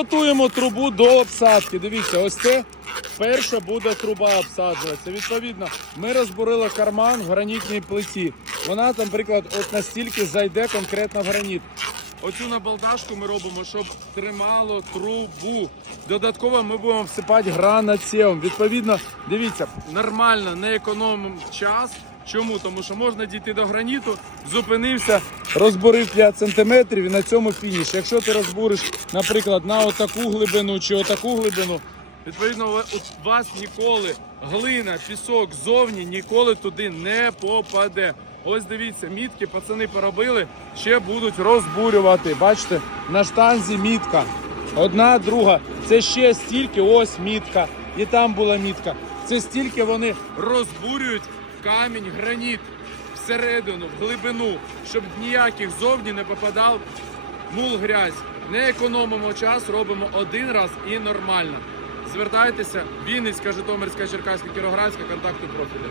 Готуємо трубу до обсадки. Дивіться, ось це перша буде труба обсаджуватися. Відповідно, ми розбурили карман в гранітній плиті. Вона, там, наприклад, от настільки зайде конкретно в граніт. Оцю набалдашку ми робимо, щоб тримало трубу. Додатково ми будемо всипати гранатсевом. Відповідно, дивіться, нормально не економимо час. Чому? Тому що можна дійти до граніту, зупинився, розбурив 5 см і на цьому фініш. Якщо ти розбуриш, наприклад, на отаку глибину чи отаку глибину, відповідно, у вас ніколи глина, пісок ззовні ніколи туди не попаде. Ось дивіться, мітки пацани поробили, ще будуть розбурювати. Бачите, на штанзі мітка. Одна, друга. Це ще стільки, ось мітка. І там була мітка. Це стільки вони розбурюють камінь, граніт всередину, в глибину, щоб ніяких зовні не попадав мул грязь. Не економимо час, робимо один раз і нормально. Звертайтеся, Вінницька, Житомирська, Черкаська, Кіроградська, контакти профілі.